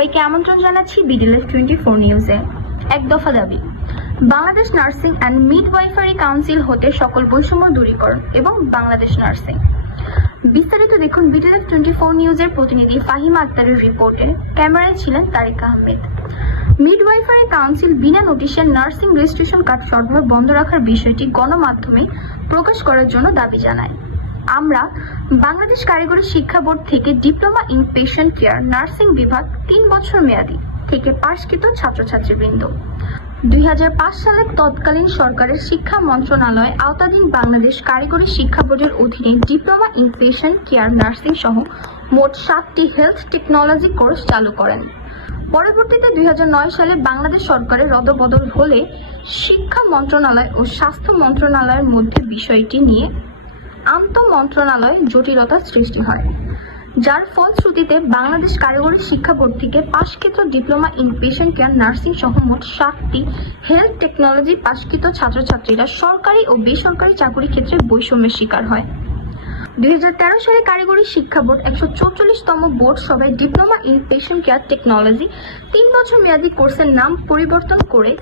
সবাইকে আমন্ত্রণ জানাচ্ছি বিডিএলএফ 24 নিউজে। এক দফা দাবি, Bangladesh nursing and midwifery council হতে সকল বৈষম্য দূরীকরণ এবং বাংলাদেশ নার্সিং। বিস্তারিত দেখুন বিডিএলএফ 24 নিউজের প্রতিনিধি ফাহিমা আক্তারের রিপোর্টে। ক্যামেরায় ছিলেন তারিক আহমেদ। মিডওয়াইফারি কাউন্সিল বিনা নোটিশে নার্সিং রেজিস্ট্রেশন কার্ড সরবরাহ বন্ধ রাখার বিষয়টি গণমাধ্যমে প্রকাশ করার জন্য দাবি জানায়। আমরা বাংলাদেশ কারিগরি শিক্ষা বোর্ড থেকে diploma in patient care nursing বিভাগ 3 বছর মেয়াদী থেকে পাশকৃত ছাত্রছাত্রীবৃন্দ 2005 সালের তৎকালীন সরকারের শিক্ষা মন্ত্রণালয় আওতাধীন বাংলাদেশ কারিগরি শিক্ষা বোর্ডের অধীনে diploma in patient care nursing সহ মোট 7টি হেলথ টেকনোলজি কোর্স চালু করেন। পরবর্তীতে 2009 সালে বাংলাদেশ সরকারের রদবদল হলে শিক্ষা মন্ত্রণালয় ও স্বাস্থ্য মন্ত্রণালয়ের মধ্যে বিষয়টি নিয়ে আন্তঃমন্ত্রণালয় জটিলতার সৃষ্টি হয়, যার ফলশ্রুতিতে বাংলাদেশ কারিগরি শিক্ষা বোর্ড থেকে পাশকৃত diploma in patient care nursing সহ মোট 7টি হেলথ টেকনোলজি পাশকৃত ছাত্রছাত্রীরা সরকারি ও বেসরকারি চাকরি ক্ষেত্রে বৈষম্যের শিকার হয়। 2013 সালে কারিগরি শিক্ষা বোর্ড 144তম বোর্ড সভায় diploma in patient care technology 3 বছর মেয়াদী কোর্সের নাম পরিবর্তন করে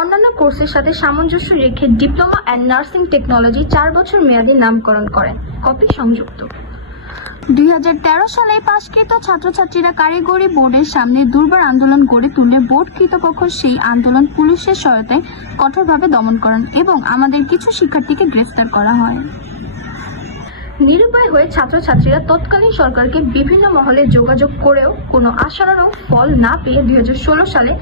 অন্যান্য কোর্সের সাথে সামঞ্জস্য রেখে ডিপ্লোমা অ্যান্ড নার্সিং টেকনোলজি 4 বছর মেয়াদী নামকরণ করেন। কপি সংযুক্ত। 2013 সালে পাশকৃত ছাত্রছাত্রীরা কারিগরি বোর্ডের সামনে দুর্বার আন্দোলন গড়ে তুললে বোর্ড কর্তৃপক্ষ সেই আন্দোলন পুলিশের সহায়তায় কঠোরভাবে দমন করেন এবং আমাদের কিছু শিক্ষার্থীকে গ্রেফতার করা হয়। নিরুপায় হয়ে ছাত্রছাত্রীরা তৎকালীন সরকারকে বিভিন্ন মহলে যোগাযোগ করেও কোনো আশানুরূপ ফল না পেয়ে 2016 সালে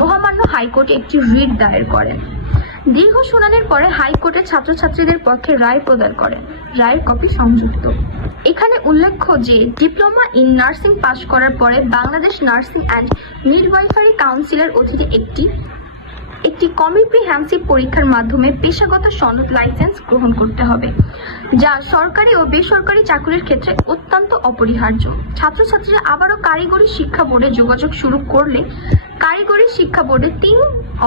মহামান্য হাইকোর্টে একটি রিট দায়ের করেন। দীর্ঘ শুনানির পরে হাইকোর্টে ছাত্রছাত্রীদের পক্ষে রায় প্রদান করেন। রায়ের কপি সংযুক্ত। এখানে উল্লেখ্য যে ডিপ্লোমা ইন নার্সিং পাশ করার পরে বাংলাদেশ নার্সিং অ্যান্ড মিডওয়াইফারি কাউন্সিলের অধীনে একটি কম্প্রিহেনসিভ পরীক্ষার মাধ্যমে পেশাগত সনদ লাইসেন্স গ্রহণ করতে হবে, যা সরকারি ও বেসরকারি চাকরির ক্ষেত্রে অত্যন্ত অপরিহার্য। ছাত্রছাত্রীরা আবারও কারিগরি শিক্ষা বোর্ডে যোগাযোগ শুরু করলে কারিগরি শিক্ষা বোর্ডে 3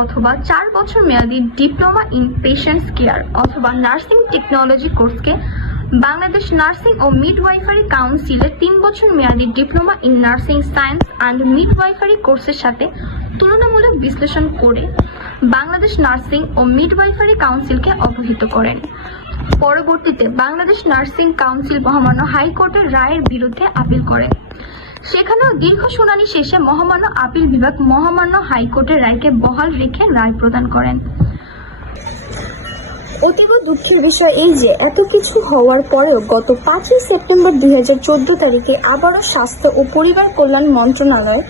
অথবা 4 বছর মেয়াদী ডিপ্লোমা ইন পেশেন্টস কেয়ার অথবা নার্সিং টেকনোলজি কোর্সকে বাংলাদেশ নার্সিং ও মিডওয়াইফারি কাউন্সিলের 3 বছর মেয়াদী diploma in nursing science and midwifery কোর্সের সাথে তুলনামূলক বিশ্লেষণ করে বাংলাদেশ নার্সিং ও মিডওয়াইফারি কাউন্সিলকে অবহিত করেন। পরবর্তীতে বাংলাদেশ নার্সিং কাউন্সিল মহামান্য হাইকোর্টের রায়ের বিরুদ্ধে আপিল করে। সেখানেও দীর্ঘ শুনানি শেষে মহামান্য আপিল বিভাগ মহামান্য হাইকোর্টের রায়কে বহাল রেখে রায় প্রদান করেন। অতীব দুঃখের বিষয় এই যে এত কিছু হওয়ার পরেও গত 5 সেপ্টেম্বর 2014 তারিখে আবারও স্বাস্থ্য ও পরিবার কল্যাণ মন্ত্রণালয়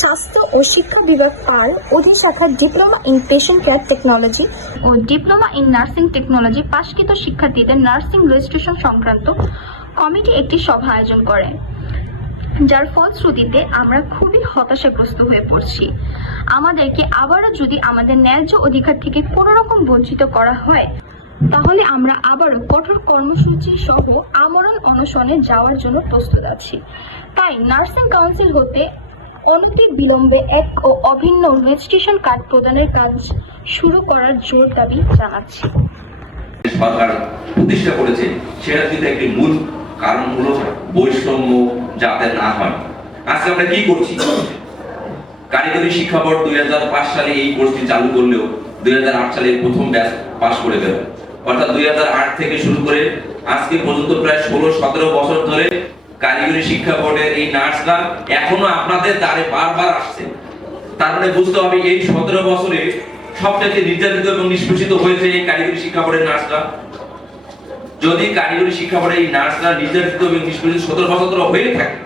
স্বাস্থ্য ও শিক্ষা বিভাগ পার অধিশাখার diploma in patient care technology ও ডিপ্লোমা ইন নার্সিং টেকনোলজি পাশকৃত শিক্ষার্থীদের নার্সিং রেজিস্ট্রেশন সংক্রান্ত কমিটি একটি সভা আয়োজন করে, যার ফলশ্রুতিতে আমরা খুবই হতাশাগ্রস্ত হয়ে পড়ছি। আমাদেরকে আবারও যদি আমাদের ন্যায্য অধিকার থেকে কোনো রকম বঞ্চিত করা হয়, তাহলে আমরা আবারও কঠোর কর্মসূচি সহ আমরণ অনশনে যাওয়ার জন্য প্রস্তুত আছি। তাই নার্সিং কাউন্সিল হতে অনতি বিলম্বে এক ও অভিন্ন রেজিস্ট্রেশন কার্ড প্রদানের কাজ শুরু করার জোর দাবি জানাচ্ছি। সরকার প্রতিষ্ঠা করেছে সেটা কিন্তু একটি মূল কারণ হলো বৈষম্য যাতে না হয়। আজকে আমরা কি করছি? কারিগরি শিক্ষা বোর্ড 2005 সালে এই কোর্সটি চালু করলেও 2008 সালে প্রথম ব্যাচ পাস করে গেল। অর্থাৎ 2008 থেকে শুরু করে আজকে পর্যন্ত প্রায় 16-17 বছর ধরে কারিগরি শিক্ষা বোর্ডের এই নার্সরা এখনো আপনাদের দ্বারে বারবার আসছে। তার মানে বুঝতে হবে এই 17 বছরে সবচেয়ে নির্যাতিত এবং নিষ্পেষিত হয়েছে এই কারিগরি শিক্ষা বোর্ডের নার্সরা। যদি কারিগরি শিক্ষা বোর্ডের এই নার্সরা নির্যাতিত এবং নিষ্পেষিত 17 বছর ধরে হয়ে থাকে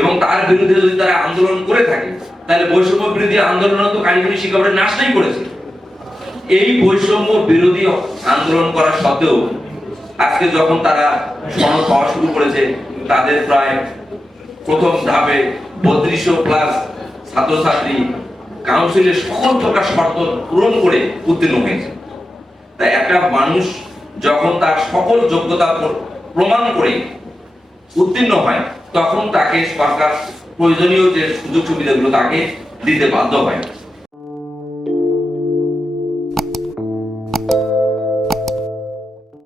এবং তার বিরুদ্ধে যদি তারা আন্দোলন করে থাকে, তাহলে বৈষম্য বিরোধী আন্দোলন তো কারিগরি শিক্ষা বোর্ডের নার্সরাই করেছে। এই বৈষম্য বিরোধী আন্দোলন করা সত্ত্বেও আজকে যখন তারা সনদ পাওয়া শুরু করেছে, তাদের প্রায় প্রথম ধাপে 3200+ ছাত্রছাত্রী কাউন্সিলের সকল প্রকার শর্ত পূরণ করে উত্তীর্ণ হয়েছে। তাই একটা মানুষ যখন তার সকল যোগ্যতা প্রমাণ করে উত্তীর্ণ হয়, তখন তাকে সরকার প্রয়োজনীয় যে সুযোগ সুবিধাগুলো তাকে দিতে বাধ্য হয়।